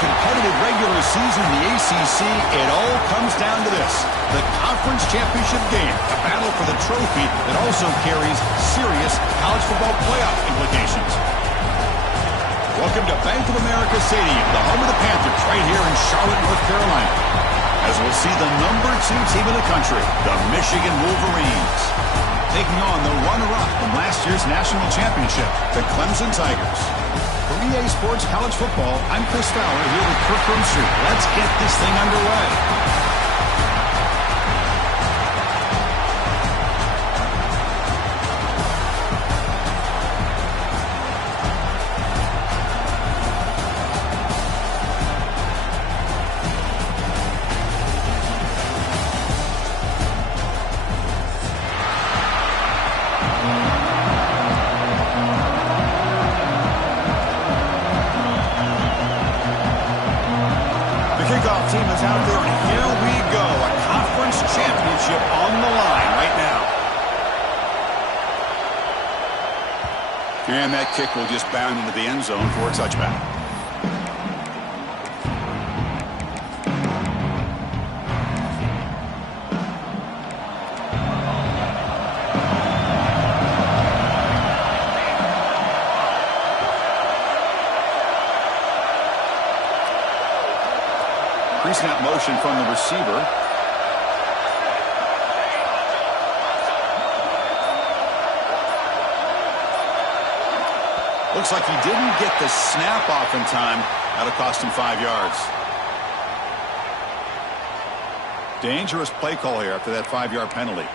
competitive regular season in the ACC, it all comes down to this: the conference championship game, a battle for the trophy that also carries serious college football playoff implications. Welcome to Bank of America Stadium, the home of the Panthers, right here in Charlotte, North Carolina, as we'll see the number 2 team in the country, the Michigan Wolverines, taking on the runner-up from last year's national championship, the Clemson Tigers. For EA Sports College Football, I'm Chris Fowler here with Kirk Street. Let's get this thing underway. Kickoff team is out there, and here we go. A conference championship on the line right now. And that kick will just bound into the end zone for a touchback. Pre-snap motion from the receiver. Looks like he didn't get the snap off in time. That'll cost him 5 yards. Dangerous play call here after that 5-yard penalty.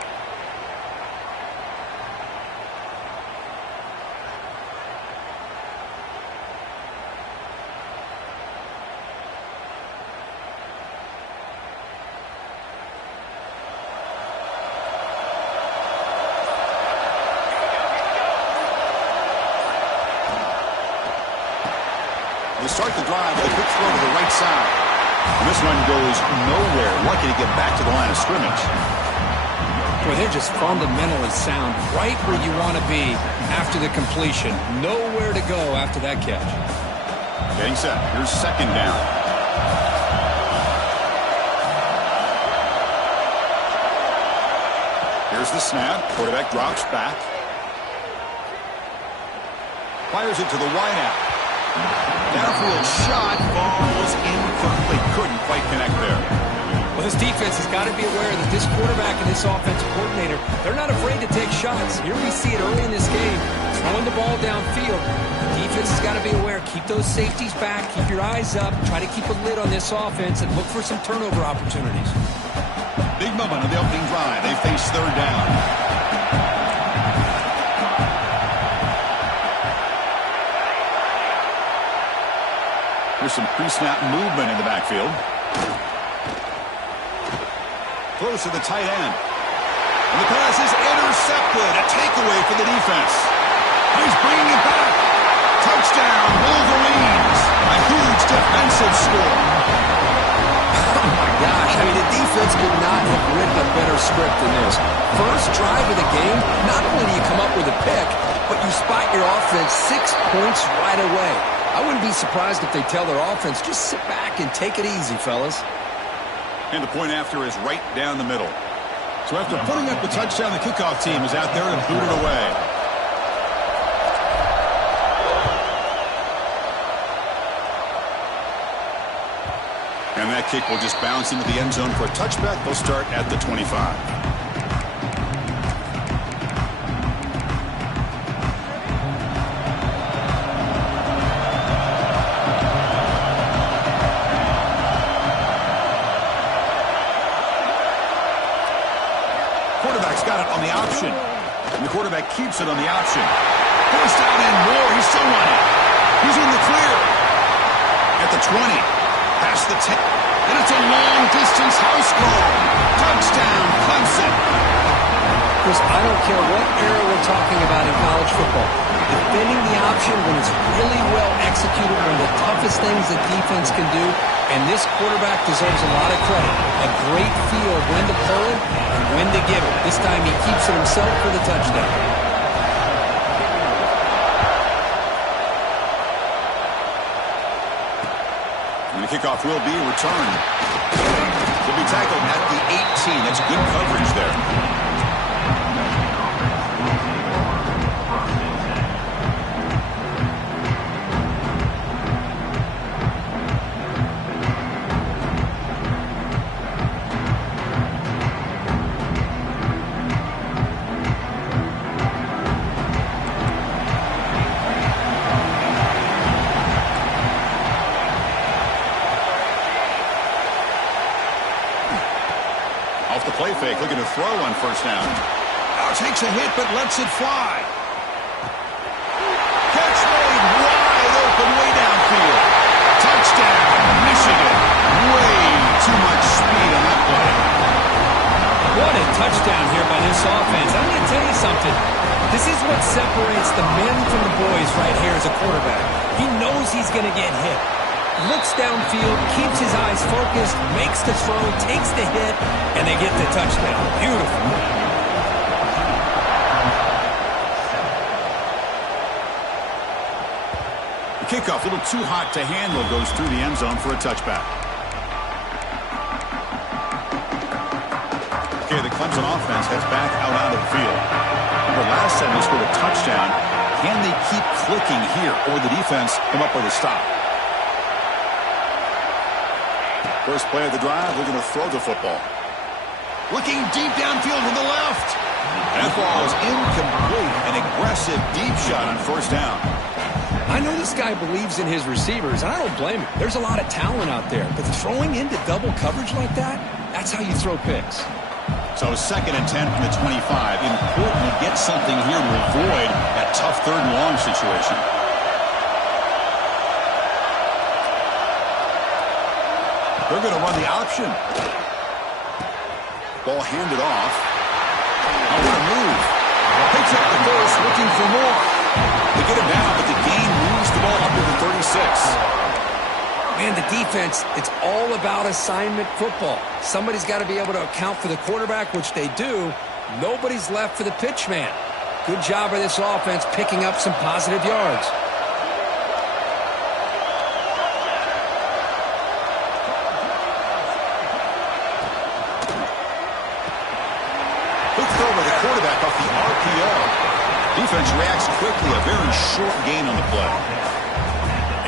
They start the drive with a quick throw to the right side. And this one goes nowhere. Lucky to get back to the line of scrimmage. Boy, they're just fundamentally sound right where you want to be after the completion. Nowhere to go after that catch. Getting set. Here's second down. Here's the snap. Quarterback drops back. Fires it to the wideout. Downfield shot falls incomplete. Couldn't quite connect there. Well, this defense has got to be aware that this quarterback and this offensive coordinator, they're not afraid to take shots. Here we see it early in this game, throwing the ball downfield. The defense has got to be aware. Keep those safeties back. Keep your eyes up. Try to keep a lid on this offense and look for some turnover opportunities. Big moment on the opening drive. They face third down. There's some pre-snap movement in the backfield. Close to the tight end. And the pass is intercepted. A takeaway for the defense. He's bringing it back. Touchdown, Wolverines. A huge defensive score. Oh, my gosh. I mean, the defense could not have written a better script than this. First drive of the game, not only do you come up with a pick, but you spot your offense 6 points right away. I wouldn't be surprised if they tell their offense, just sit back and take it easy, fellas. And the point after is right down the middle. So after putting up the touchdown, the kickoff team is out there and boot it away. And that kick will just bounce into the end zone for a touchback. They'll start at the 25. Quarterback's got it on the option. And the quarterback keeps it on the option. Forced out and more. He's still running. He's in the clear. At the 20. Past the 10. And it's a long-distance house call. Touchdown, Clemson. Chris, I don't care what era we're talking about in college football. Defending the option when it's really well executed, one of the toughest things that defense can do. And this quarterback deserves a lot of credit. A great feel of when to pull it and when to give it. This time he keeps it himself for the touchdown. And the kickoff will be returned. He'll be tackled at the 18. That's good coverage there. Off the play fake, looking to throw on first down. Now takes a hit, but lets it fly. Catch made wide open, way downfield. Touchdown, Michigan. Way too much speed on that play. What a touchdown here by this offense. I'm going to tell you something. This is what separates the men from the boys right here as a quarterback. He knows he's going to get hit. Looks downfield, keeps his eyes focused, makes the throw, takes the hit, and they get the touchdown. Beautiful. The kickoff, a little too hot to handle, goes through the end zone for a touchback. Okay, the Clemson offense heads back out onto the field. Remember, last time they scored a touchdown. Can they keep clicking here, or the defense come up with a stop? First play of the drive, looking to throw the football. Looking deep downfield to the left. That ball is incomplete. An aggressive deep shot on first down. I know this guy believes in his receivers, and I don't blame him. There's a lot of talent out there, but throwing into double coverage like that, that's how you throw picks. So 2nd and 10 from the 25. Important to get something here to avoid that tough 3rd and long situation. They're going to run the option. Ball handed off. Oh, what a move. Picks up the first, looking for more. They get him down, but the gain moves the ball up to the 36. Man, the defense, it's all about assignment football. Somebody's got to be able to account for the quarterback, which they do. Nobody's left for the pitch man. Good job by this offense picking up some positive yards. Quarterback off the RPO. Defense reacts quickly. A very short gain on the play.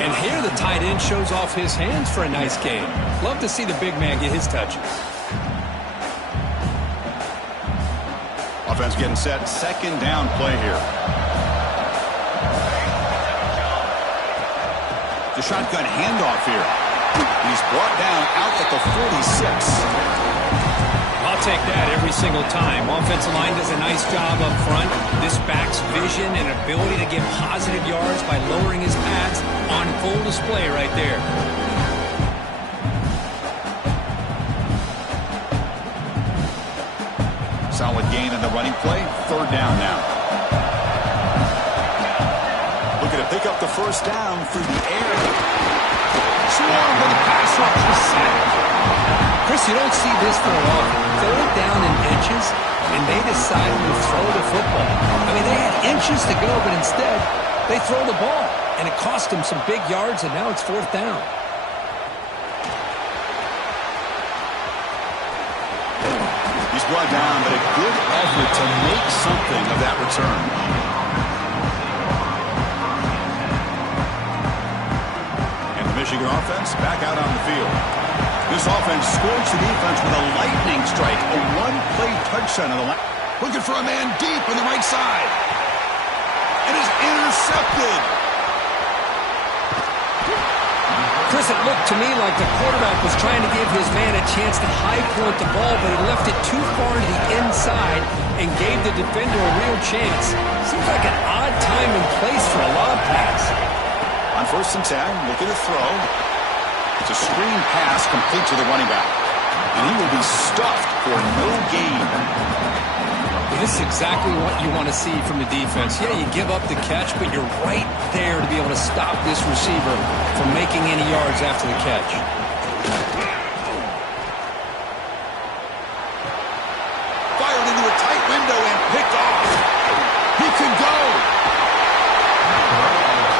And here the tight end shows off his hands for a nice gain. Love to see the big man get his touches. Offense getting set. 2nd down play here. The shotgun handoff here. He's brought down out at the 46. I'll take that every single time. Offensive line does a nice job up front. This back's vision and ability to get positive yards by lowering his pads on full display right there. Solid gain in the running play. 3rd down now. Looking to pick up the first down through the air. Swarm with the pass rush is sacked. Chris, you don't see this very often. 3rd down in inches, and they decided to throw the football. I mean, they had inches to go, but instead, they throw the ball. And it cost them some big yards, and now it's 4th down. He's brought down, but a good effort to make something of that return. And the Michigan offense back out on the field. This offense scorched the defense with a lightning strike. A one-play touchdown on the line. Looking for a man deep on the right side. And is intercepted. Chris, it looked to me like the quarterback was trying to give his man a chance to high point the ball, but he left it too far to the inside and gave the defender a real chance. Seems like an odd time and place for a lob pass. On 1st and 10, looking to throw. It's a screen pass complete to the running back. And he will be stuffed for no gain. This is exactly what you want to see from the defense. Yeah, you give up the catch, but you're right there to be able to stop this receiver from making any yards after the catch. Fired into a tight window and picked off. He could go.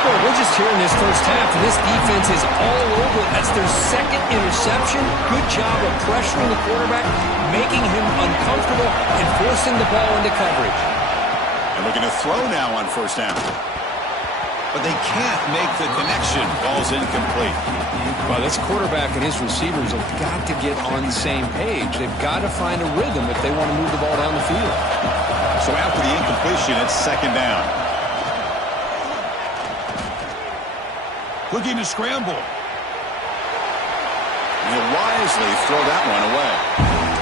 Boy, We're just here in this first half, and this defense is all over. That's their second interception. Good job of pressuring the quarterback, making him uncomfortable, and forcing the ball into coverage. And looking to throw now on first down. But they can't make the connection. Ball's incomplete. Well, this quarterback and his receivers have got to get on the same page. They've got to find a rhythm if they want to move the ball down the field. So after the incompletion, it's second down. Looking to scramble. And he'll wisely throw that one away.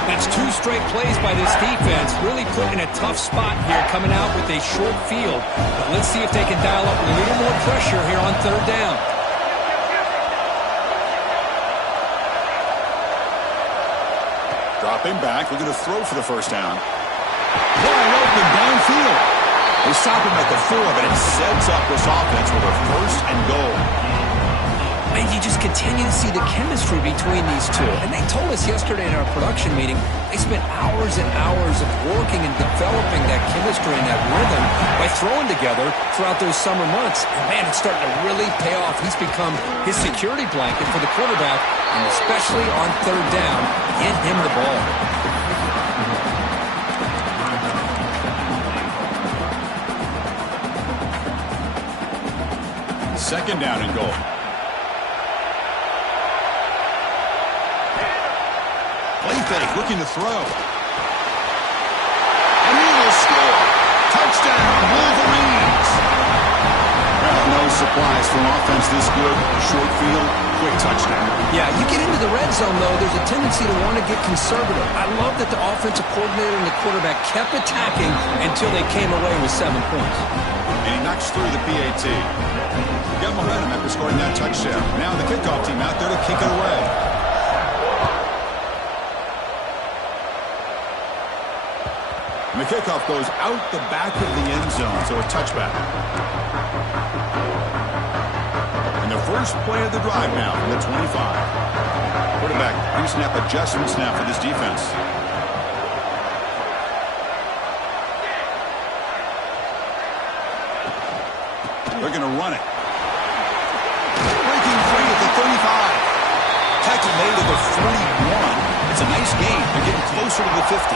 That's two straight plays by this defense. Really put in a tough spot here, coming out with a short field. But let's see if they can dial up a little more pressure here on third down. Dropping back, looking to throw for the first down. Wide open downfield. They stop him at the 4, but it sets up this offense with a first and goal. And you just continue to see the chemistry between these two. And they told us yesterday in our production meeting, they spent hours and hours of working and developing that chemistry and that rhythm by throwing together throughout those summer months. And man, it's starting to really pay off. He's become his security blanket for the quarterback, and especially on third down, get him the ball. Second down and goal. Play fake, looking to throw. And he will score. Touchdown, Wolverines. Well, no surprise for an offense this good. Short field, quick touchdown. Yeah, you get into the red zone, though, there's a tendency to want to get conservative. I love that the offensive coordinator and the quarterback kept attacking until they came away with 7 points. And he knocks through the PAT. Got momentum after scoring that touchdown. Now the kickoff team out there to kick it away. And the kickoff goes out the back of the end zone, so a touchback. And the first play of the drive now from the 25. Quarterback, pre-snap adjustments now for this defense. They're going to run it. Breaking free at the 35. Tackle made at the 41. It's a nice gain. They're getting closer to the 50.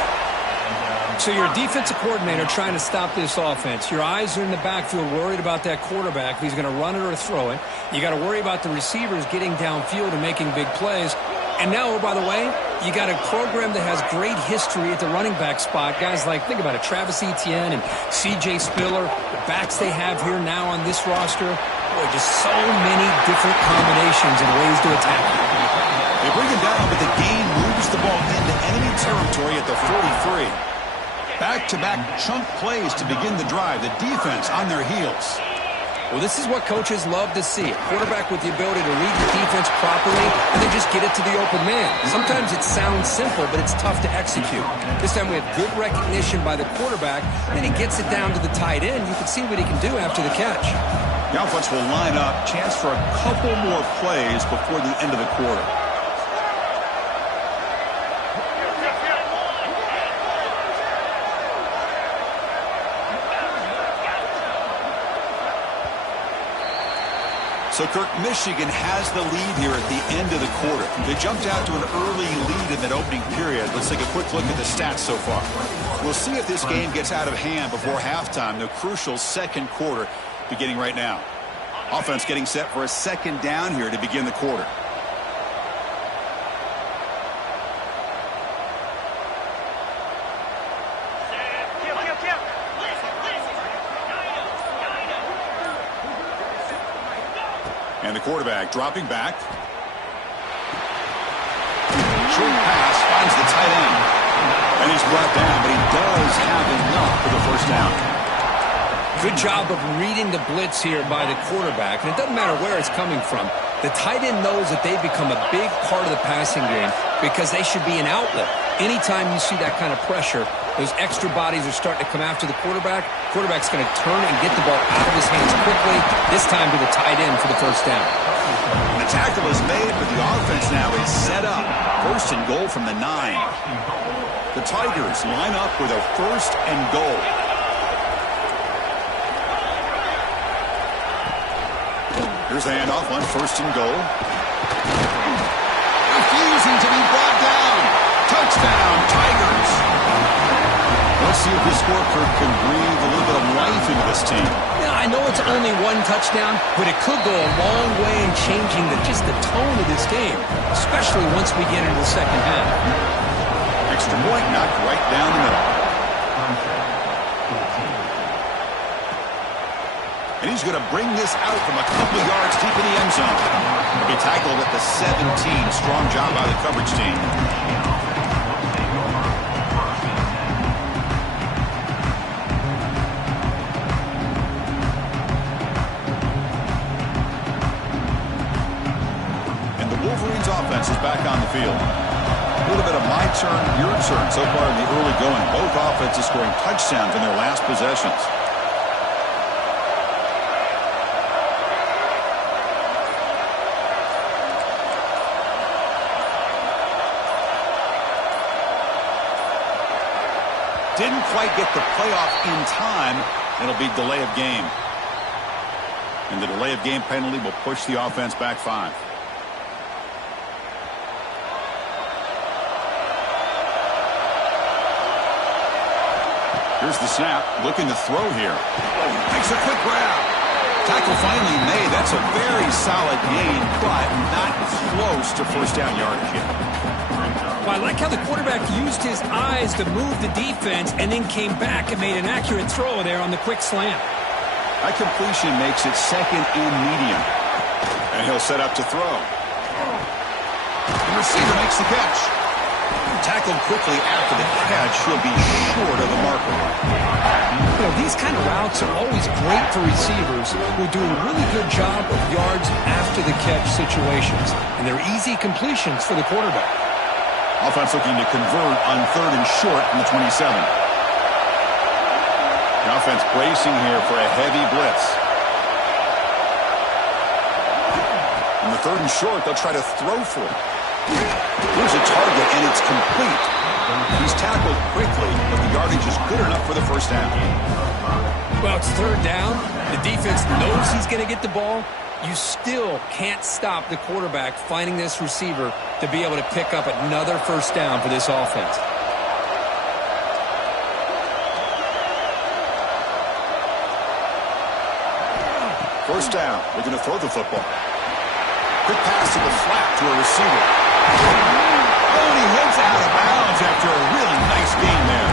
So you're a defensive coordinator trying to stop this offense. Your eyes are in the backfield worried about that quarterback, if he's going to run it or throw it. You got to worry about the receivers getting downfield and making big plays. And now, oh, by the way, you got a program that has great history at the running back spot. Guys like, think about it, Travis Etienne and C.J. Spiller, the backs they have here now on this roster. Boy, just so many different combinations and ways to attack. They bring him down, but the gain moves the ball into enemy territory at the 43. Back-to-back chunk plays to begin the drive. The defense on their heels. Well, this is what coaches love to see. A quarterback with the ability to read the defense properly and then just get it to the open man. Sometimes it sounds simple, but it's tough to execute. This time we have good recognition by the quarterback, and he gets it down to the tight end. You can see what he can do after the catch. The offense will line up. Chance for a couple more plays before the end of the quarter. So, Kirk, Michigan has the lead here at the end of the quarter. They jumped out to an early lead in that opening period. Let's take a quick look at the stats so far. We'll see if this game gets out of hand before halftime, the crucial second quarter beginning right now. Offense getting set for a second down here to begin the quarter. And the quarterback dropping back. Short pass finds the tight end. And he's brought down, but he does have enough for the first down. Good job of reading the blitz here by the quarterback. And it doesn't matter where it's coming from. The tight end knows that they've become a big part of the passing game because they should be an outlet. Anytime you see that kind of pressure, those extra bodies are starting to come after the quarterback. Quarterback's going to turn and get the ball out of his hands quickly, this time to the tight end for the first down. And the tackle is made, but the offense now is set up. First and goal from the 9. The Tigers line up with a first and goal. Here's the handoff on 1st and goal. Refusing to be brought down. Touchdown, Tigers. Let's see if this scorecard can breathe a little bit of life into this team. Yeah, I know it's only one touchdown, but it could go a long way in changing just the tone of this game, especially once we get into the second half. Extra point knocked right down the middle. And he's going to bring this out from a couple yards deep in the end zone. He tackled at the 17. Strong job by the coverage team. And the Wolverines offense is back on the field. A little bit of my turn, your turn so far in the early going. Both offenses scoring touchdowns in their last possessions. Didn't quite get the playoff in time. It'll be delay of game. And the delay of game penalty will push the offense back 5. Here's the snap. Looking to throw here. Makes a quick grab. Tackle finally made. That's a very solid gain, but not close to first down yardage yet. Well, I like how the quarterback used his eyes to move the defense and then came back and made an accurate throw there on the quick slant. That completion makes it 2nd and medium. And he'll set up to throw. The receiver makes the catch. Tackled quickly after the catch. He'll be short of the marker. You know, these kind of routes are always great for receivers who do a really good job of yards after the catch situations. And they're easy completions for the quarterback. Offense looking to convert on 3rd and short from the 27. The offense bracing here for a heavy blitz. On the 3rd and short, they'll try to throw for it. Here's a target, and it's complete. He's tackled quickly, but the yardage is good enough for the first down. Well, it's 3rd down. The defense knows he's going to get the ball. You still can't stop the quarterback finding this receiver to be able to pick up another first down for this offense. First down. They're going to throw the football. Quick pass to the flat to a receiver. Oh, and he heads out of bounds after a really nice game there.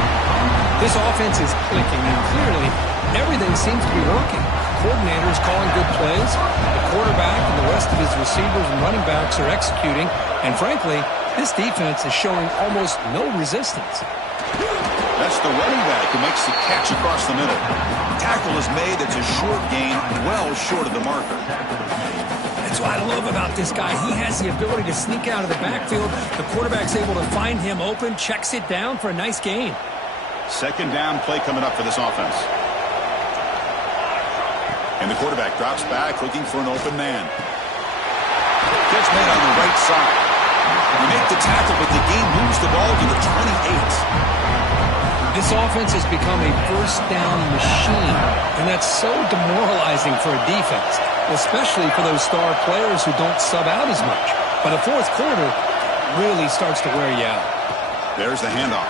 This offense is clicking, and clearly everything seems to be working. The coordinator is calling good plays. The quarterback and the rest of his receivers and running backs are executing. And frankly, this defense is showing almost no resistance. That's the running back who makes the catch across the middle. Tackle is made. It's a short gain, well short of the marker. That's what I love about this guy. He has the ability to sneak out of the backfield. The quarterback's able to find him open, checks it down for a nice gain. 2nd down play coming up for this offense. And the quarterback drops back looking for an open man. Catch made on the right side. You make the tackle, but the game moves the ball to the 28. This offense has become a first down machine, and that's so demoralizing for a defense, especially for those star players who don't sub out as much. But a 4th quarter really starts to wear you out. There's the handoff.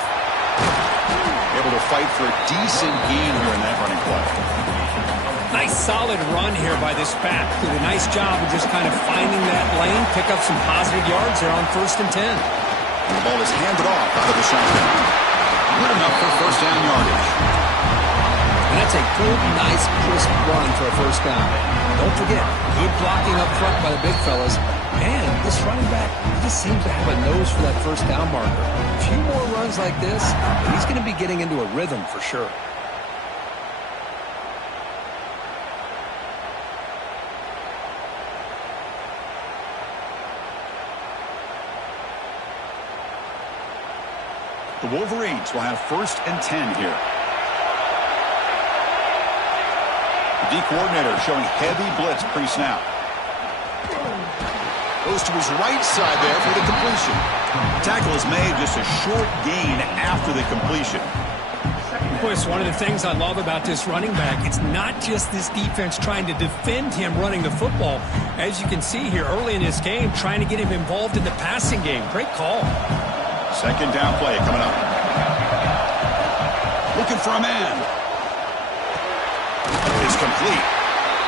Able to fight for a decent gain here in that running play. Nice solid run here by this back. Did a nice job of just kind of finding that lane, pick up some positive yards there on 1st and 10. And the ball is handed off out of the shotgun. Good enough for first down yardage. And that's a good, nice, crisp run for a first down. Don't forget, good blocking up front by the big fellas. And this running back, he just seems to have a nose for that first down marker. A few more runs like this, and he's going to be getting into a rhythm for sure. The Wolverines will have 1st and 10 here. The D coordinator showing heavy blitz pre-snap. Goes to his right side there for the completion. The tackle is made, just a short gain after the completion. Chris, one of the things I love about this running back, it's not just this defense trying to defend him running the football. As you can see here early in this game, trying to get him involved in the passing game. Great call. Second down play coming up. Looking for a man. It's complete.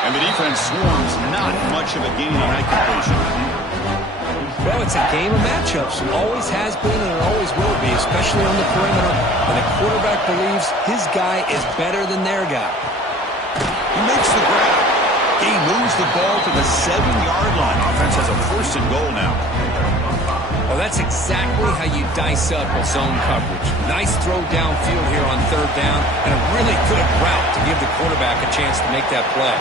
And the defense swarms not much of a gain on that completion. Well, it's a game of matchups. Always has been and it always will be, especially on the perimeter. When a quarterback believes his guy is better than their guy. He makes the grab. He moves the ball to the 7-yard line. Offense has a 1st and goal now. Well, that's exactly how you dice up a zone coverage. Nice throw downfield here on 3rd down, and a really good route to give the quarterback a chance to make that play.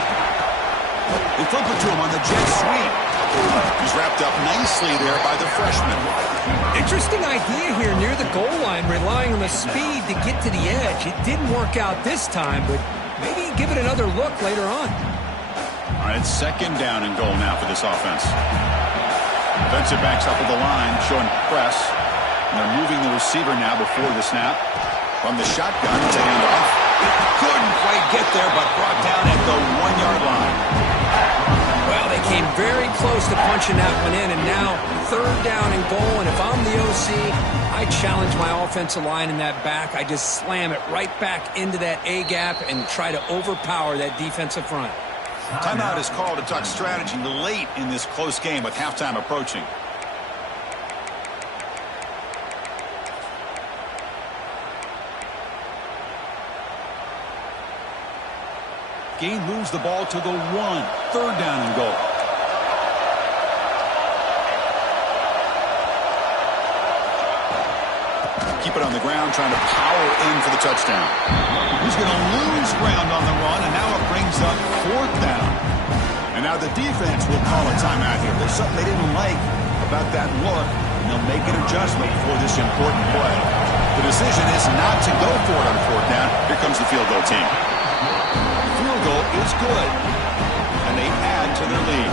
They flip it to him on the jet sweep. He's wrapped up nicely there by the freshman. Interesting idea here near the goal line, relying on the speed to get to the edge. It didn't work out this time, but maybe give it another look later on. All right, 2nd down and goal now for this offense. Defensive backs up at the line, showing press. And they're moving the receiver now before the snap. From the shotgun to hand off. Couldn't quite get there, but brought down at the 1-yard line. Well, they came very close to punching that one in, and now 3rd down and goal. And if I'm the OC, I challenge my offensive line in that back. I just slam it right back into that A-gap and try to overpower that defensive front. Timeout is called to talk strategy late in this close game with halftime approaching. Gain moves the ball to the 1. 3rd down and goal. Keep it on the ground, trying to power in for the touchdown. He's going to lose ground on the run, and now it brings up 4th down. And now the defense will call a timeout here. There's something they didn't like about that look, and they'll make an adjustment for this important play. The decision is not to go for it on 4th down. Here comes the field goal team. Field goal is good, and they add to their lead.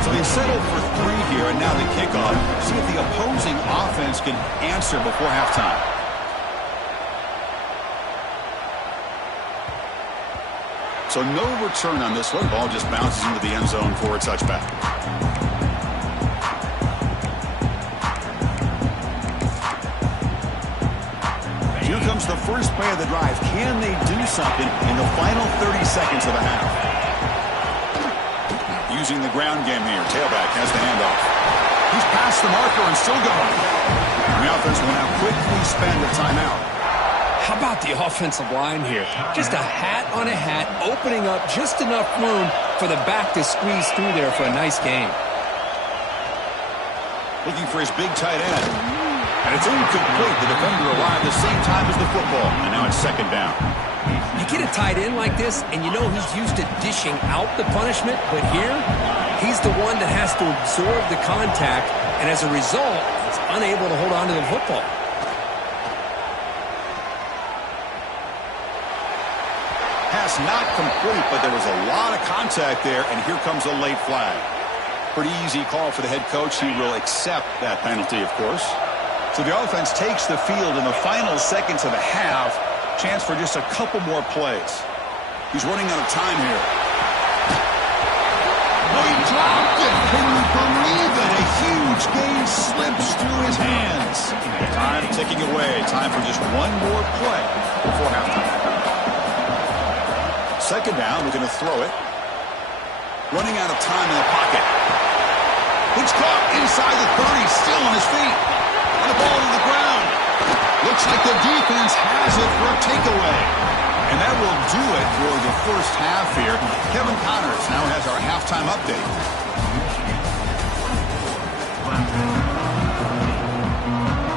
So they settled for 3 here, and now the kickoff. See if the opposing offense can answer before halftime. So no return on this one. Ball just bounces into the end zone for a touchback. Here comes the first play of the drive. Can they do something in the final 30 seconds of the half? Using the ground game here. Tailback has the handoff. He's past the marker and still going. And the offense will now quickly spend a timeout. How about the offensive line here? Just a hat on a hat, opening up just enough room for the back to squeeze through there for a nice game. Looking for his big tight end. And it's incomplete. The defender arrived at the same time as the football. And now it's 2nd down. You get a tight end like this, and you know he's used to dishing out the punishment. But here, he's the one that has to absorb the contact. And as a result, he's unable to hold on to the football. Pass not complete, but there was a lot of contact there. And here comes a late flag. Pretty easy call for the head coach. He will accept that penalty, of course. So the offense takes the field in the final seconds of the half. Chance for just a couple more plays. He's running out of time here. Oh, he dropped it. Can you believe it? A huge gain slips through his hands. Time ticking away. Time for just one more play before halftime. 2nd down. We're going to throw it. Running out of time in the pocket. It's caught inside the 30. Still on his feet. And the ball to the ground. Looks like the defense has it for a takeaway. And that will do it for the first half here. Kevin Connors now has our halftime update.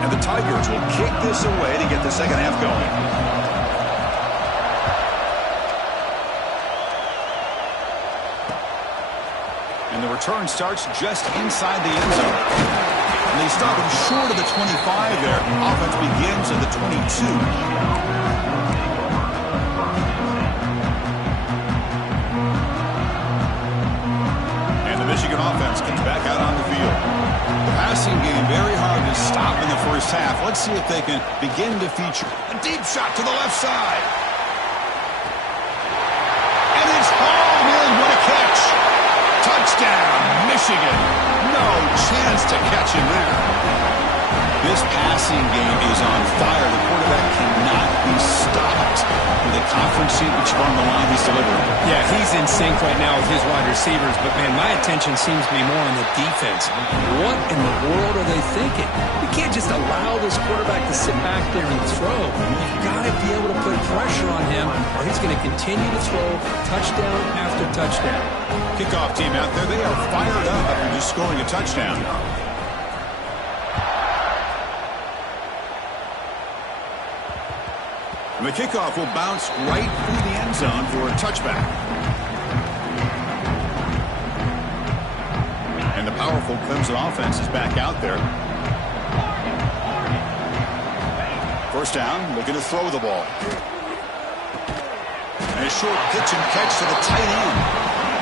And the Tigers will kick this away to get the second half going. And the return starts just inside the end zone. And they stop him short of the 25 there. Offense begins at the 22. And the Michigan Michigan offense comes back out on the field. The passing game very hard to stop in the first half. Let's see if they can begin to feature a deep shot to the left side. And it's hauled in. What a catch. Touchdown, Michigan. No chance to catch him there. This passing game is on fire. The quarterback cannot be stopped. With a conference championship on the line, he's delivering. Yeah, he's in sync right now with his wide receivers, but, man, my attention seems to be more on the defense. What in the world are they thinking? You can't just allow this quarterback to sit back there and throw. You've got to be able to put pressure on him, or he's going to continue to throw touchdown after touchdown. Kickoff team out there, they are fired up after just scoring a touchdown. And the kickoff will bounce right through the end zone for a touchback. And the powerful Clemson offense is back out there. First down, looking to throw the ball. And a short pitch and catch to the tight end.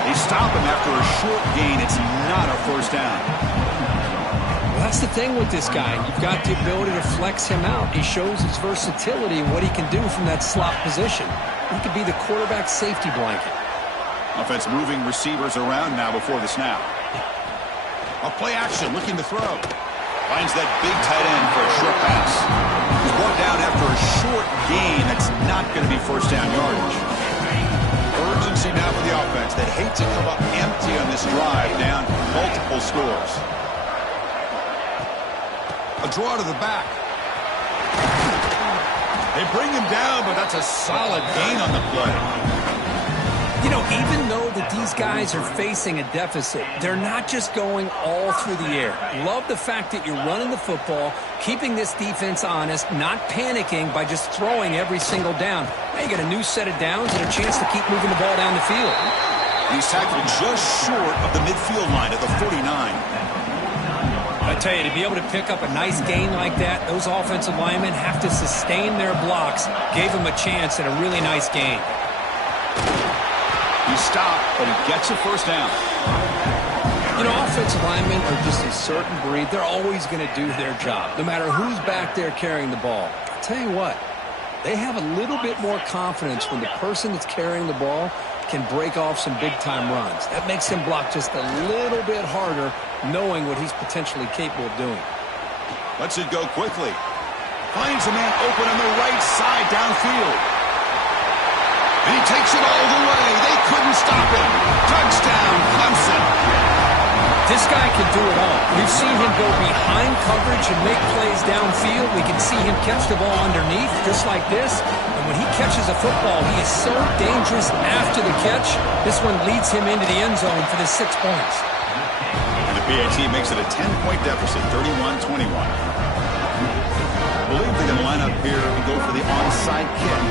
They stop him after a short gain. It's not a first down. That's the thing with this guy. You've got the ability to flex him out. He shows his versatility and what he can do from that slot position. He could be the quarterback safety blanket. Offense moving receivers around now before the snap. A play action, looking to throw. Finds that big tight end for a short pass. He's brought down after a short gain. That's not going to be first down yardage. Urgency now for the offense that hate to come up empty on this drive, down multiple scores. A draw to the back. They bring him down, but that's a solid gain on the play. You know, even though that these guys are facing a deficit, they're not just going all through the air. Love the fact that you're running the football, keeping this defense honest, not panicking by just throwing every single down. Now you got a new set of downs and a chance to keep moving the ball down the field. He's tackled just short of the midfield line at the 49. I tell you, to be able to pick up a nice gain like that, those offensive linemen have to sustain their blocks. Gave him a chance at a really nice gain. He stopped, but he gets a first down. You know, offensive linemen are just a certain breed. They're always going to do their job, no matter who's back there carrying the ball. I'll tell you what, they have a little bit more confidence when the person that's carrying the ball can break off some big-time runs. That makes him block just a little bit harder, knowing what he's potentially capable of doing. Lets it go quickly. Finds a man open on the right side downfield. And he takes it all the way. They couldn't stop him. Touchdown, Clemson. This guy can do it all. We've seen him go behind coverage and make plays downfield. We can see him catch the ball underneath, just like this. And when he catches a football, he is so dangerous after the catch. This one leads him into the end zone for the 6 points. And the PAT makes it a 10-point deficit, 31-21. I believe they're going to line up here and go for the onside kick.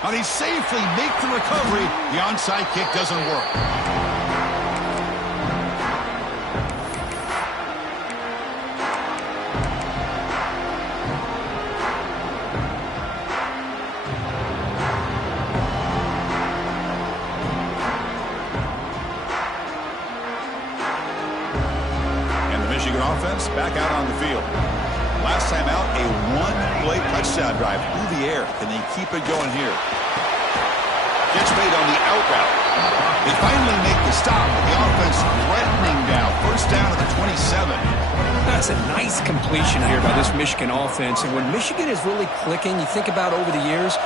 Now they safely make the recovery. The onside kick doesn't work. And the Michigan offense back out on the field. Last time out, a one-play touchdown drive through the air. Can they keep it going here? Gets made on the out route. They finally make the stop, but the offense threatening now. First down at the 27. That's a nice completion here by this Michigan offense. And when Michigan is really clicking, you think about over the years,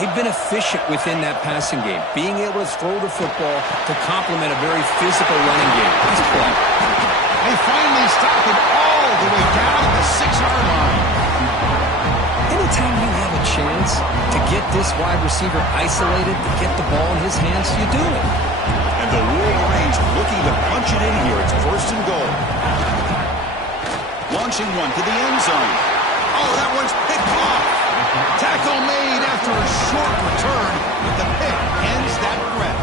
they've been efficient within that passing game, being able to throw the football to complement a very physical running game. Nice play. They finally stop him all the way down the 6-yard line. Anytime you have a chance to get this wide receiver isolated, to get the ball in his hands, you do it. And the Wolverines looking to punch it in here. It's first and goal. Launching one to the end zone. Oh, that one's picked off. Tackle made after a short return, but the pick ends that threat.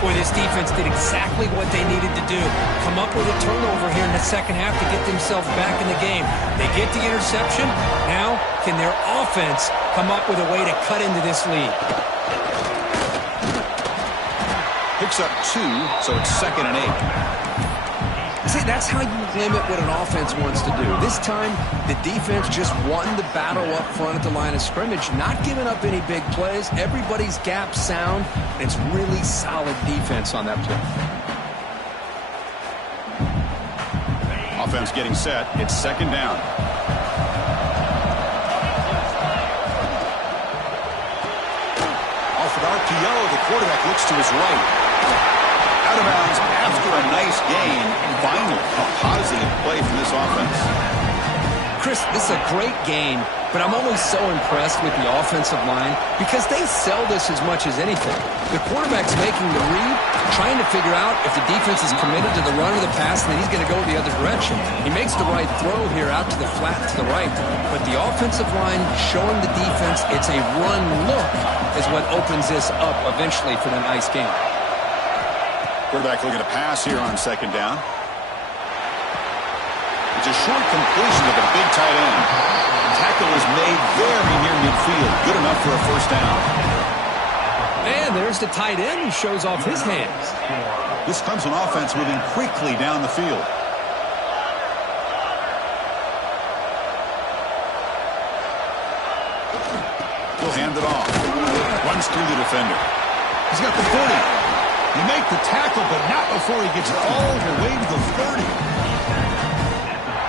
Boy, this defense did exactly what they needed to do. Come up with a turnover here in the second half to get themselves back in the game. They get the interception. Now, can their offense come up with a way to cut into this lead? Picks up 2, so it's 2nd and 8. See, that's how you limit what an offense wants to do. This time, the defense just won the battle up front at the line of scrimmage, not giving up any big plays. Everybody's gap sound, and it's really solid defense on that play. Offense getting set. It's 2nd down. Off an RPO, the quarterback looks to his right. Out of bounds after a nice gain. Finally, a positive play from this offense. Chris, this is a great game, but I'm always so impressed with the offensive line because they sell this as much as anything. The quarterback's making the read, trying to figure out if the defense is committed to the run or the pass, and then he's going to go the other direction. He makes the right throw here out to the flat to the right, but the offensive line showing the defense it's a run look is what opens this up eventually for the nice game. Quarterback looking to pass here on 2nd down. It's a short completion of a big tight end. Tackle is made very near midfield. Good enough for a 1st down. And there's the tight end who shows off his hands. This Clemson offense moving quickly down the field. He'll hand it off. Runs through the defender. He's got the 40. You make the tackle, but not before he gets all the way to the 30.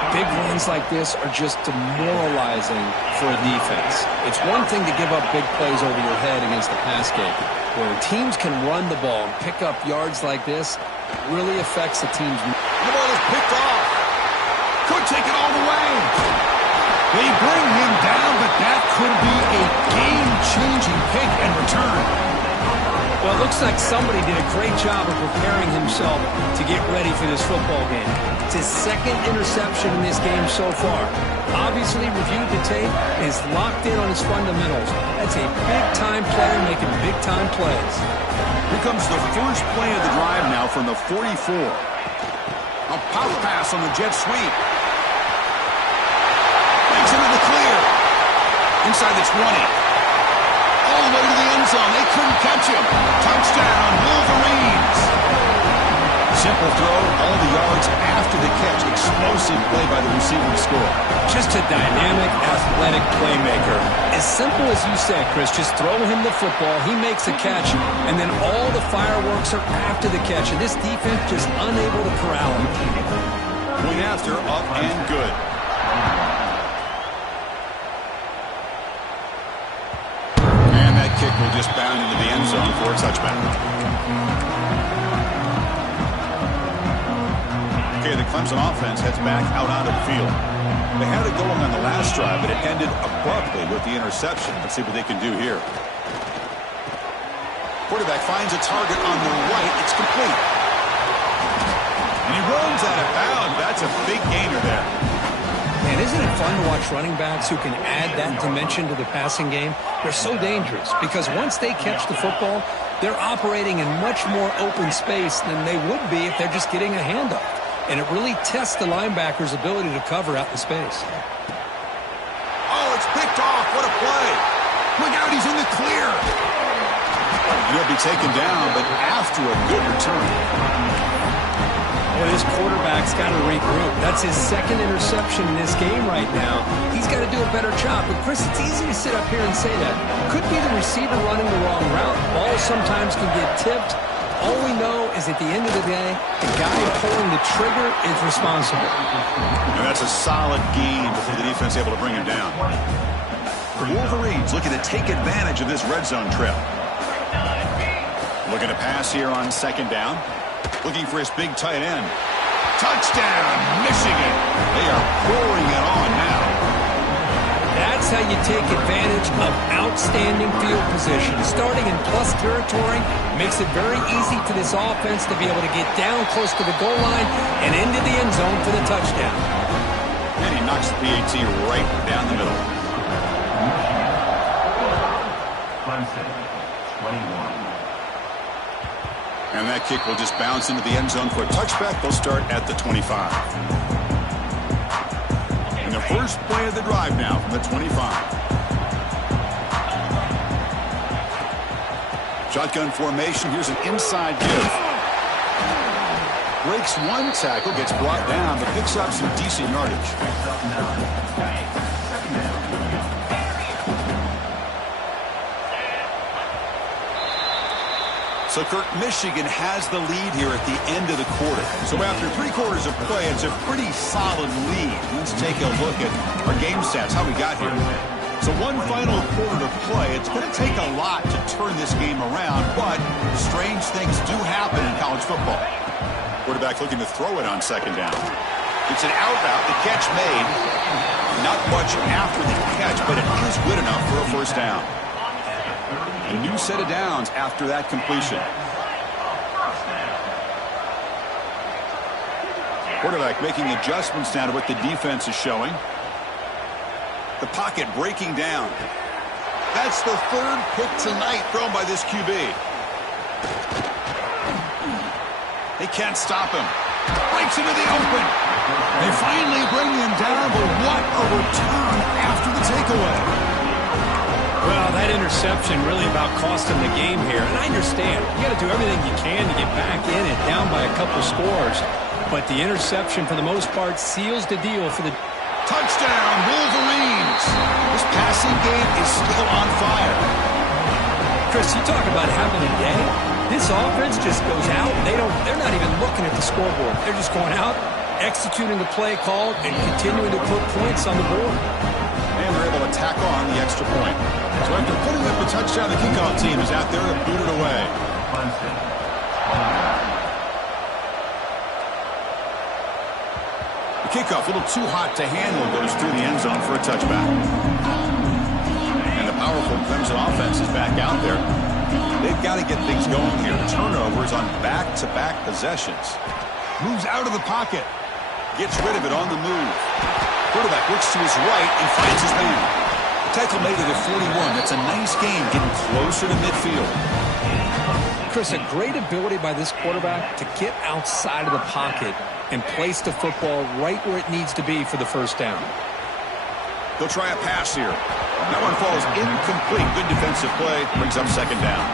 Big runs like this are just demoralizing for a defense. It's one thing to give up big plays over your head against the pass game. When teams can run the ball and pick up yards like this, it really affects the team's... The ball is picked off. Could take it all the way. They bring him down, but that could be a game-changing pick and return. Well, it looks like somebody did a great job of preparing himself to get ready for this football game. It's his 2nd interception in this game so far. Obviously reviewed the tape and is locked in on his fundamentals. That's a big-time player making big-time plays. Here comes the first play of the drive now from the 44. A pop pass on the jet sweep. Makes into the clear. Inside the 20. All the way to the end zone. They couldn't catch him. Touchdown, Wolverines. Simple throw, all the yards after the catch. Explosive play by the receiver to score. Just a dynamic, athletic playmaker. As simple as you said, Chris, just throw him the football, he makes a catch, and then all the fireworks are after the catch, and this defense just unable to corral him. Point after, up and good. Kick will just bound into the end zone for a touchback. Okay, the Clemson offense heads back out onto the field. They had it going on the last drive, but it ended abruptly with the interception. Let's see what they can do here. Quarterback finds a target on the right. It's complete. And he runs out of bounds. That's a big gainer there. And isn't it fun to watch running backs who can add that dimension to the passing game? They're so dangerous because once they catch the football, they're operating in much more open space than they would be if they're just getting a handoff. And it really tests the linebacker's ability to cover out in space. Oh, it's picked off. What a play. Look out, he's in the clear. And he'll be taken down, but after a good return. Well, this quarterback's got to regroup. That's his 2nd interception in this game right now. He's got to do a better job. But, Chris, it's easy to sit up here and say that. Could be the receiver running the wrong route. Balls sometimes can get tipped. All we know is at the end of the day, the guy pulling the trigger is responsible. And that's a solid gain before the defense able to bring him down. The Wolverines looking to take advantage of this red zone trip. Looking to pass here on 2nd down. Looking for his big tight end. Touchdown, Michigan. They are pouring it on now. That's how you take advantage of outstanding field position. Starting in plus territory makes it very easy for this offense to be able to get down close to the goal line and into the end zone for the touchdown. And he knocks the PAT right down the middle. Clemson, 21. And that kick will just bounce into the end zone for a touchback. They'll start at the 25. And the first play of the drive now from the 25. Shotgun formation. Here's an inside give. Breaks one tackle, gets brought down, but picks up some decent yardage. So, Kirk, Michigan has the lead here at the end of the quarter. So after 3 quarters of play, it's a pretty solid lead. Let's take a look at our game stats, how we got here. So one final quarter to play. It's going to take a lot to turn this game around, but strange things do happen in college football. Quarterback looking to throw it on second down. It's an out route. The catch made. Not much after the catch, but it is good enough for a first down. A new set of downs after that completion. Quarterback making adjustments now to what the defense is showing. The pocket breaking down. That's the 3rd pick tonight thrown by this QB. They can't stop him. Breaks into the open. They finally bring him down, but what a return after the takeaway. Well, that interception really about cost him the game here. And I understand. You got to do everything you can to get back in and down by a couple scores. But the interception, for the most part, seals the deal for the touchdown, Wolverines. This passing game is still on fire. Chris, you talk about having a day. This offense just goes out. They're not even looking at the scoreboard. They're just going out, executing the play called, and continuing to put points on the board. And they're able to tack on the extra point. So after putting up the touchdown, the kickoff team is out there to boot it away. The kickoff, a little too hot to handle, goes through the end zone for a touchback. And the powerful Clemson offense is back out there. They've got to get things going here. Turnovers on back-to-back possessions. Moves out of the pocket. Gets rid of it on the move. Quarterback looks to his right and finds his man. Tackle made it at 41. That's a nice game, getting closer to midfield. Chris, a great ability by this quarterback to get outside of the pocket and place the football right where it needs to be for the first down. They'll try a pass here. That one falls incomplete. Good defensive play. Brings up second down.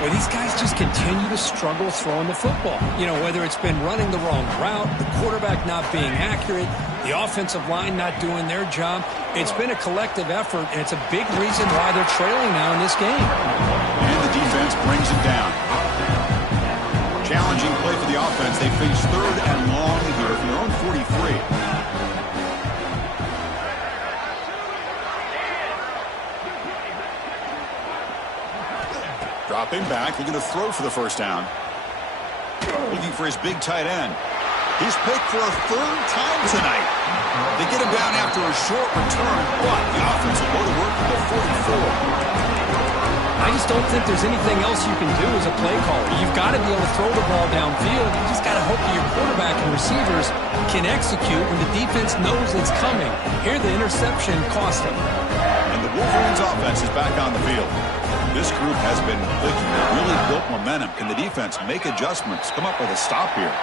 Well, these guys just continue to struggle throwing the football. You know, whether it's been running the wrong route, the quarterback not being accurate, the offensive line not doing their job. It's been a collective effort, and it's a big reason why they're trailing now in this game. And the defense brings it down. Challenging play for the offense. They face 3rd and long here from their own 43. Dropping back, looking to throw for the first down. Looking for his big tight end. He's picked for a 3rd time tonight. They get him down after a short return, but the offense will go to work for the 44. I just don't think there's anything else you can do as a play caller. You've got to be able to throw the ball downfield. You just got to hope that your quarterback and receivers can execute when the defense knows it's coming. Here, the interception cost them. And the Wolverines offense is back on the field. This group has been clicking. They really built momentum. Can the defense make adjustments, come up with a stop here?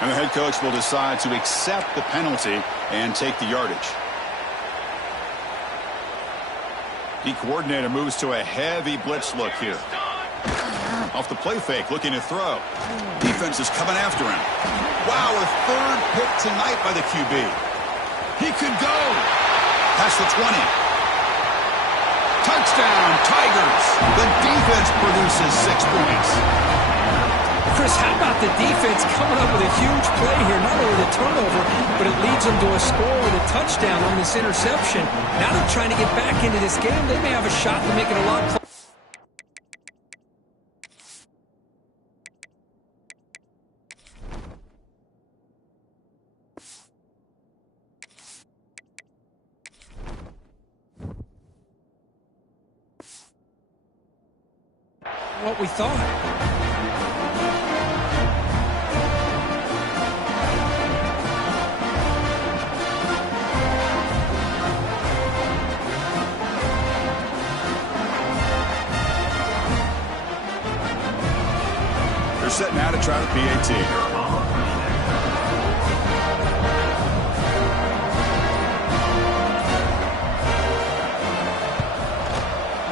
And the head coach will decide to accept the penalty and take the yardage. The coordinator moves to a heavy blitz look here. Off the play fake, looking to throw. Defense is coming after him. Wow, a 3rd pick tonight by the QB. He could go. Past the 20. Touchdown, Tigers. The defense produces 6 points. Chris, how about the defense coming up with a huge play here? Not only the turnover, but it leads them to a score with a touchdown on this interception. Now they're trying to get back into this game. They may have a shot to make it a lot closer. What we thought. now to try the PAT.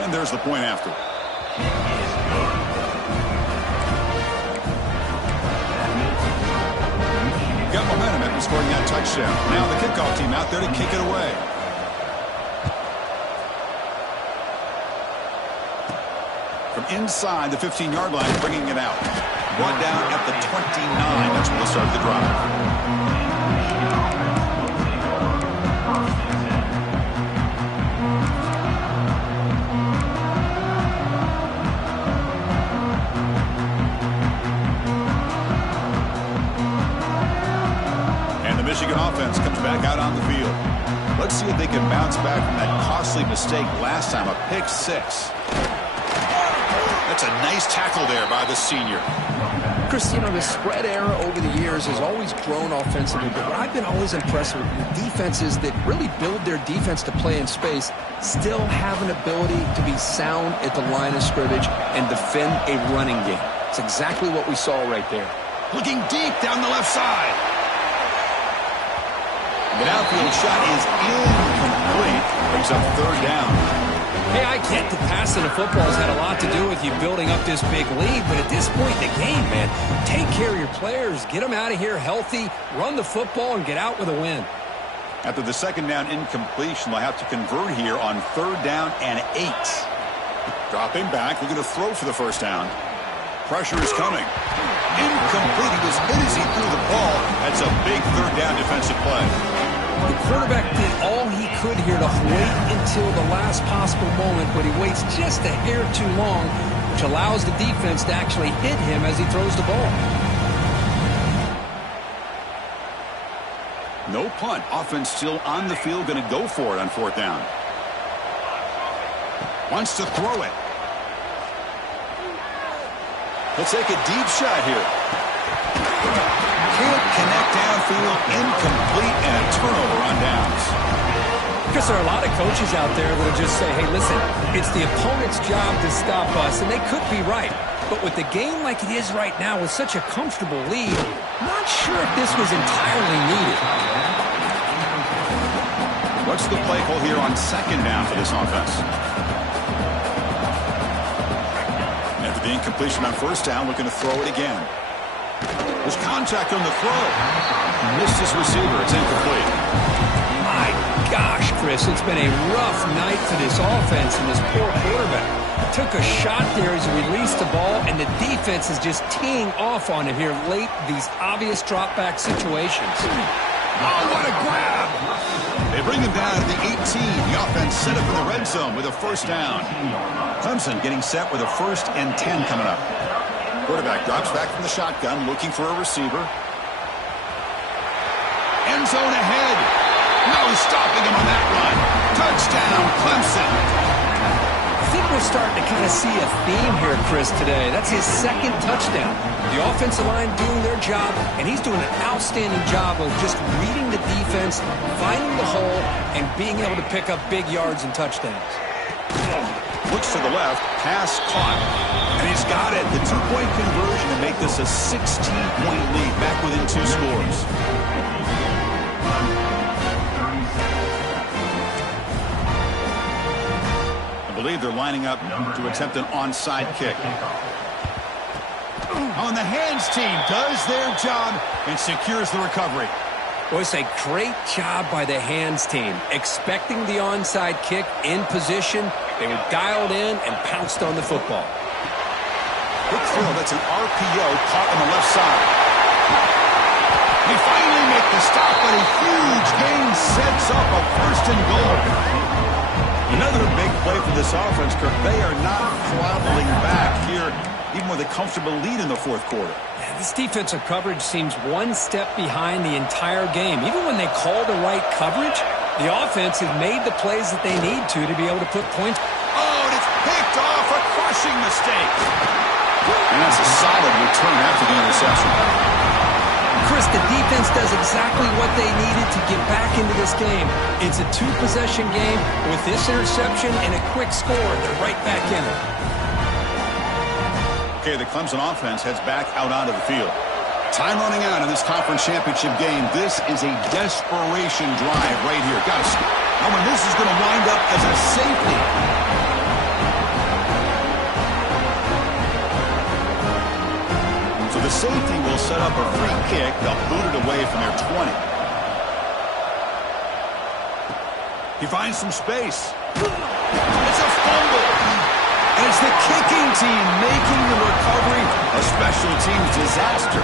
And there's the point after. Got momentum after scoring that touchdown. Now the kickoff team out there to kick it away. From inside the 15-yard line, bringing it out. Brought down at the 29. That's where they'll start the drive. Michigan offense comes back out on the field. Let's see if they can bounce back from that costly mistake last time, a pick six. That's a nice tackle there by the senior. Chris, you know, the spread era over the years has always grown offensively, but what I've been always impressed with defenses that really build their defense to play in space still have an ability to be sound at the line of scrimmage and defend a running game. It's exactly what we saw right there. Looking deep down the left side. The outfield shot is incomplete. Brings up third down. Hey, I get the passing of football has had a lot to do with you building up this big lead, but at this point in the game, man, take care of your players. Get them out of here healthy, run the football, and get out with a win. After the second down incompletion, they'll have to convert here on third down and 8. Dropping back, looking to throw for the first down. Pressure is coming. Incomplete. He was hit as he threw the ball. That's a big third down defensive play. The quarterback did all he could here to wait until the last possible moment, but he waits just a hair too long, which allows the defense to actually hit him as he throws the ball. No punt. Offense still on the field, going to go for it on fourth down. Wants to throw it. He'll take a deep shot here. Can't connect downfield, incomplete, and a turnover on downs. Because there are a lot of coaches out there that will just say, hey, listen, it's the opponent's job to stop us, and they could be right. But with the game like it is right now with such a comfortable lead, I'm not sure if this was entirely needed. What's the play call here on second down for this offense? After the incompletion on first down, looking to throw it again. There's contact on the throw. Missed his receiver. It's incomplete. My gosh, Chris, it's been a rough night for this offense and this poor quarterback. Took a shot there as he released the ball, and the defense is just teeing off on him here late, these obvious drop-back situations. Oh, what a grab! They bring him down to the 18. The offense set up in the red zone with a first down. Clemson getting set with a 1st and 10 coming up. Quarterback drops back from the shotgun, looking for a receiver. End zone ahead. No stopping him on that run. Touchdown, Clemson. I think we're starting to kind of see a theme here, Chris, today. That's his 2nd touchdown. The offensive line doing their job, and he's doing an outstanding job of just reading the defense, finding the hole, and being able to pick up big yards and touchdowns. Looks to the left, pass caught, and he's got it. The 2-point conversion to make this a 16-point lead, back within 2 scores. I believe they're lining up to attempt an onside kick. On the hands team does their job and secures the recovery. Boys, a great job by the hands team. Expecting the onside kick in position, they were dialed in and pounced on the football. Quick throw, that's an RPO caught on the left side. They finally make the stop, but a huge gain sets up a 1st and goal. Another big play for this offense, Kirk. They are not throttling back here, even with a comfortable lead in the 4th quarter. This defensive coverage seems one step behind the entire game. Even when they call the right coverage, the offense has made the plays that they need to be able to put points. Oh, and it's picked off, a crushing mistake. And that's a solid return after the interception. Chris, the defense does exactly what they needed to get back into this game. It's a 2-possession game. With this interception and a quick score, they're right back in it. Okay, the Clemson offense heads back out onto the field. Time running out in this conference championship game. This is a desperation drive right here. Got to see. And this is going to wind up as a safety. So the safety will set up a free kick. They'll boot it away from their 20. He finds some space. It's a fumble. And it's the kicking team making the recovery a special teams disaster.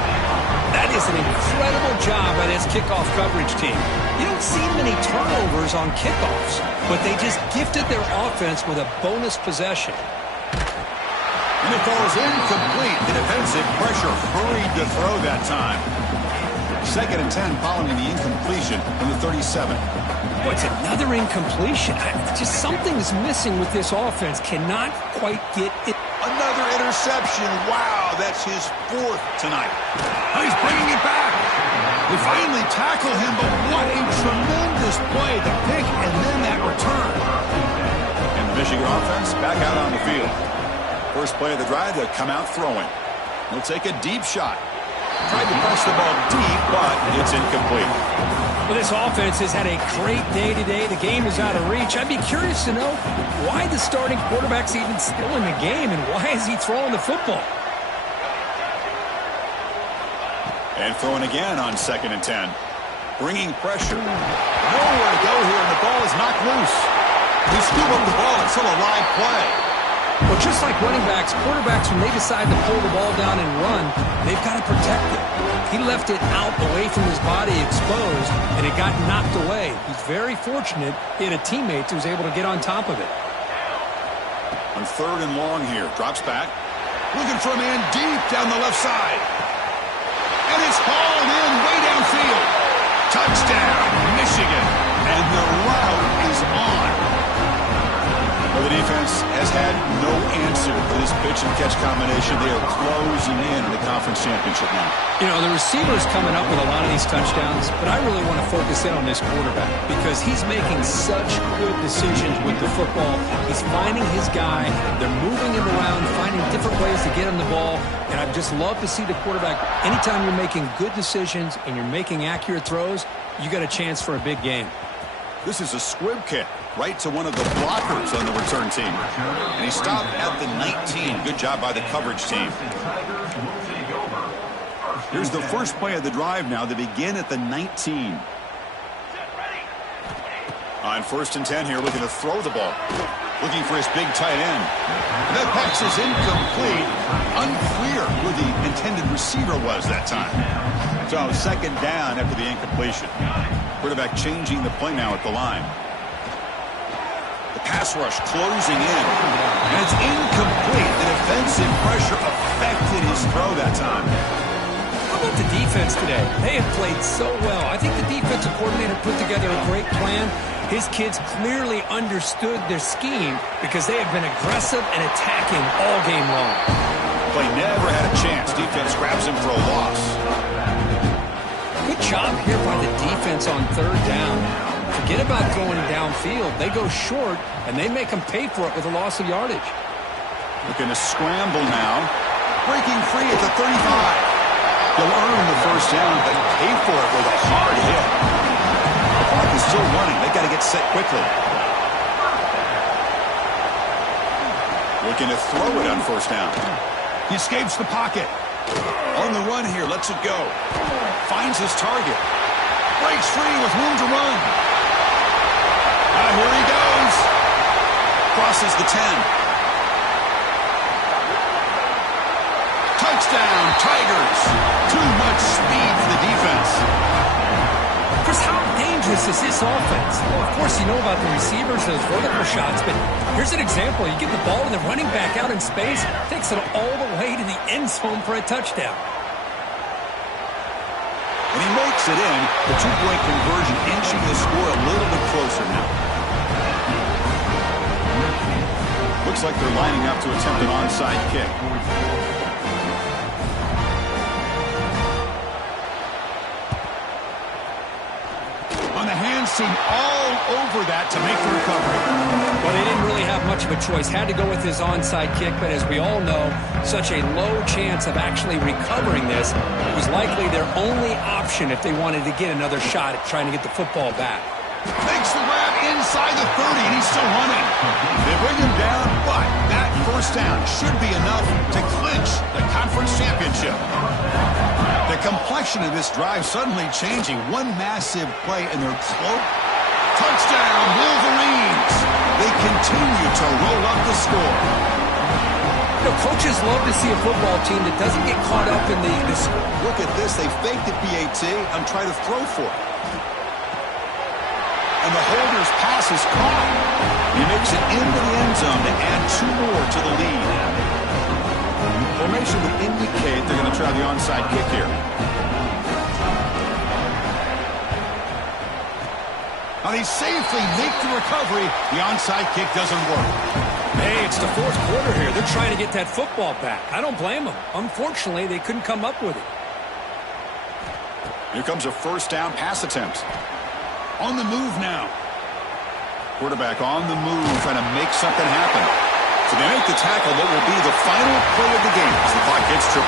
That is an incredible job by this kickoff coverage team. You don't see many turnovers on kickoffs, but they just gifted their offense with a bonus possession. And it falls incomplete. The defensive pressure hurried to throw that time. 2nd and 10 following the incompletion from the 37. Boy, it's another incompletion. Just something's missing with this offense. Cannot quite get it. Another interception. Wow, that's his 4th tonight. Oh, he's bringing it back. They finally tackle him, but what a tremendous play. The pick and then that return. And the Michigan offense back out on the field. First play of the drive, they'll come out throwing. He'll take a deep shot. Tried to press the ball deep, but it's incomplete. Well, this offense has had a great day today. The game is out of reach. I'd be curious to know why the starting quarterback's even still in the game and why is he throwing the football? And throwing again on 2nd and 10. Bringing pressure. Nowhere to go here, and the ball is knocked loose. They scoop up the ball. It's still a live play. Well, just like running backs, quarterbacks, when they decide to pull the ball down and run, they've got to protect it. He left it out away from his body exposed, and it got knocked away. He's very fortunate he had a teammate who was able to get on top of it. On 3rd and long here. Drops back. Looking for a man deep down the left side. And it's hauled in way downfield. Touchdown, Michigan. And the route is on. Well, the defense has had no answer for this pitch-and-catch combination. They are closing in the conference championship now. You know, the receiver's coming up with a lot of these touchdowns, but I really want to focus in on this quarterback because he's making such good decisions with the football. He's finding his guy. They're moving him around, finding different ways to get him the ball, and I'd just love to see the quarterback. Anytime you're making good decisions and you're making accurate throws, you got a chance for a big game. This is a squib kick right to one of the blockers on the return team. And he stopped at the 19. Good job by the coverage team. Here's the first play of the drive now. They begin at the 19. On 1st and 10 here, looking to throw the ball. Looking for his big tight end. And that pass is incomplete. Unclear who the intended receiver was that time. So 2nd down after the incompletion. Quarterback changing the play now at the line. The pass rush closing in. And it's incomplete. The defensive pressure affected his throw that time. How about the defense today? They have played so well. I think the defensive coordinator put together a great plan. His kids clearly understood their scheme because they have been aggressive and attacking all game long. Play never had a chance. Defense grabs him for a loss. Good job here by the defense on 3rd down. Forget about going downfield. They go short, and they make them pay for it with a loss of yardage. Looking to scramble now. Breaking free at the 35. They'll earn the 1st down, but pay for it with a hard hit. The clock is still running. They've got to get set quickly. Looking to throw it on 1st down. He escapes the pocket. On the run here, lets it go. Finds his target. Breaks free with room to run. Here he goes. Crosses the 10. Touchdown, Tigers. Too much speed for the defense. Chris, how dangerous is this offense? Well, of course, you know about the receivers, those vertical shots, but here's an example. You get the ball and the running back out in space, takes it all the way to the end zone for a touchdown. And he makes it in. The 2-point conversion inching the score a little bit closer now. Looks like they're lining up to attempt an onside kick. On the hands team all over that to make the recovery. Well, they didn't really have much of a choice. Had to go with his onside kick, but as we all know, such a low chance of actually recovering this. It was likely their only option if they wanted to get another shot at trying to get the football back. Makes the grab inside the 30, and he's still running. They bring him down, but that first down should be enough to clinch the conference championship. The complexion of this drive suddenly changing. One massive play in their cloak. Touchdown, Wolverines! They continue to roll up the score. You know, coaches love to see a football team that doesn't get caught up in the score. Look at this. They faked the PAT and try to throw for it. And the holder's pass is caught. He makes it into the end zone to add 2 more to the lead. Formation would indicate they're going to try the onside kick here. Now they safely make the recovery. The onside kick doesn't work. Hey, it's the fourth quarter here. They're trying to get that football back. I don't blame them. Unfortunately, they couldn't come up with it. Here comes a first down pass attempt. On the move now. Quarterback on the move, trying to make something happen. So they make the tackle that will be the final play of the game as the clock hits 0-0.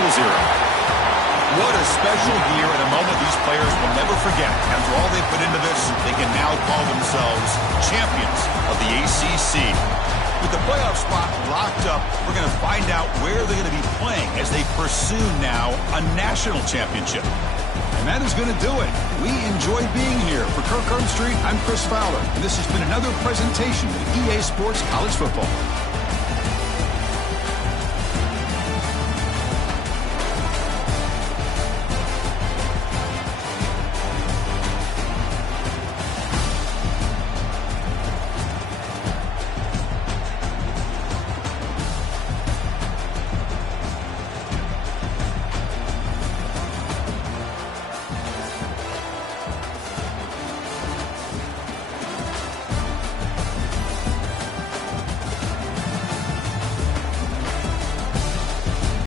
What a special year and a moment these players will never forget. After all they put into this, they can now call themselves champions of the ACC. With the playoff spot locked up, we're going to find out where they're going to be playing as they pursue now a national championship. And that is going to do it. We enjoy being here. For Kirk Street, I'm Chris Fowler, and this has been another presentation of EA Sports College Football.